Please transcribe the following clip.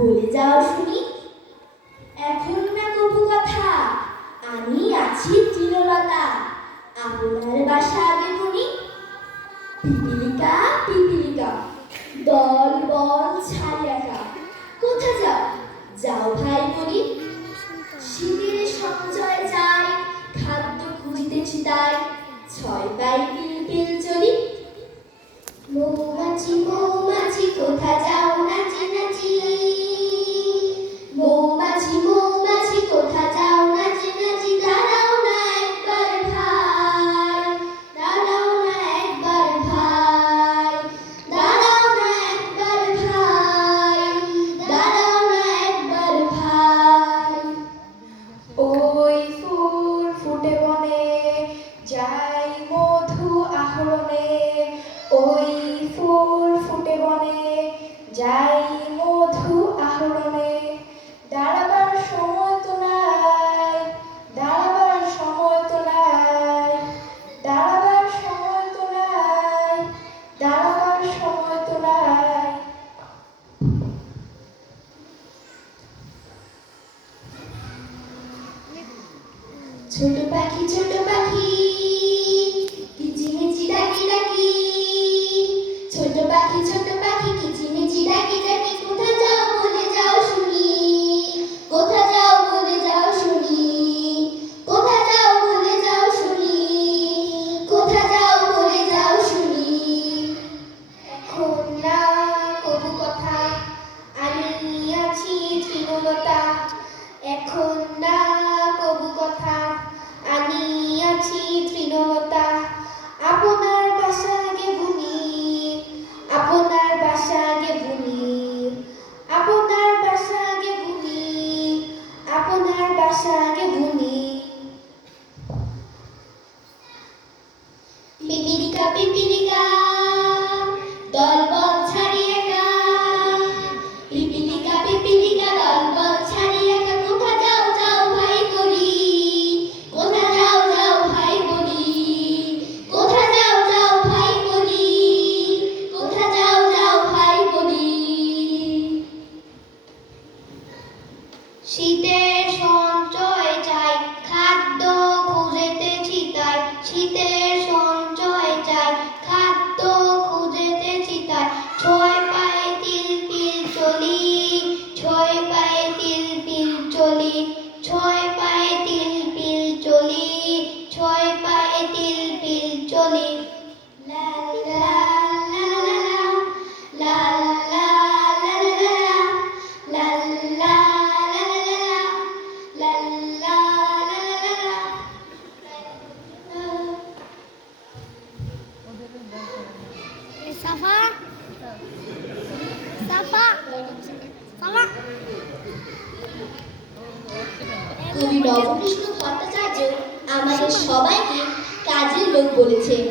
বলে যাও শুনি। এখন না কবু কথা, আমি আছি তৃণলতা, আপনার বাসা আগে গুনি। পিপিলিকা পিপিলিকা, দল বল ছাড়িয়া খা, কোথা যাও যাও ভাই বলি। শীতের সঞ্চয় চাই, খাদ্য খুঁজিতেছি তাই, ছয় পাই পিল পিল চলি। মৌমাছি মৌমাছি কোথা যাও নাচি নাচি, মৌমাছি মৌমাছি কোথা যাও নাচি নাচি। দাঁড়াও না একবার ভাই, দাঁড়াও না একবার ভাই, দাঁড়াও না একবার ভাই, দাঁড়াও না একবার ভাই। ওই ফুল ফুটে বনে, যাই মধু আহরণে। ওই ফুল ফুটে বনে, যাই মধু আহরণে। দাঁড়াবার সময় তো নাই, দাঁড়াবার সময় তো নাই, দাঁড়াবার সময় তো নাই, দাঁড়াবার সময় তো নাই। ছোট পাখি কিচিমিচি ডাকি ডাকি, ছোট পাখি কিচিমিচি ডাকি ডাকি। কোথা যাও বলে যাও শুনি, কোথা যাও বলে যাও শুনি, কোথা যাও বলে যাও শুনি, কোথা যাও বলে যাও শুনি। এখন না কবু কথা, আমি আছি তৃণলতা। এখন না কবু কথা, আমি আছি তৃণলতা। আপনার বাসা আগে বুনি, আপনার বাসা আগে বুনি, আপনার বাসা আগে বুনি, আপনার বাসা আগে বুনি। পিপিলিকা পিপিলিকা, দল বল ছাড়িয়া খা, পিপিলিকা পিপিলিকা, দল বল ছাড়িয়া খা। কোথা যাও যাও ভাই বলি, কোথা যাও যাও ভাই বলি, কোথা যাও যাও ভাই বলি, কোথা যাও যাও ভাই বলি। শীতের সঞ্চয় চাই, খাদ্য খুঁজেতেছি তাই। শীতের সঞ্চয় চাই, খাদ্য খুঁজেতেছি তাই। ছয় পায়ে তিল তিল চলি, ছয় পায়ে তিল তিল চলি, ছয় পায়ে তিল তিল চলি, ছয় পায়ে তিল তিল চলি। লা লা লা লা লা, লা লা লা লা, লা লা লা লা। সাফা সাফা সাফা। কবি নবকৃষ্ণ ভট্টাচার্য আমাদের সবাইকে কাজের লোক বলেছেন।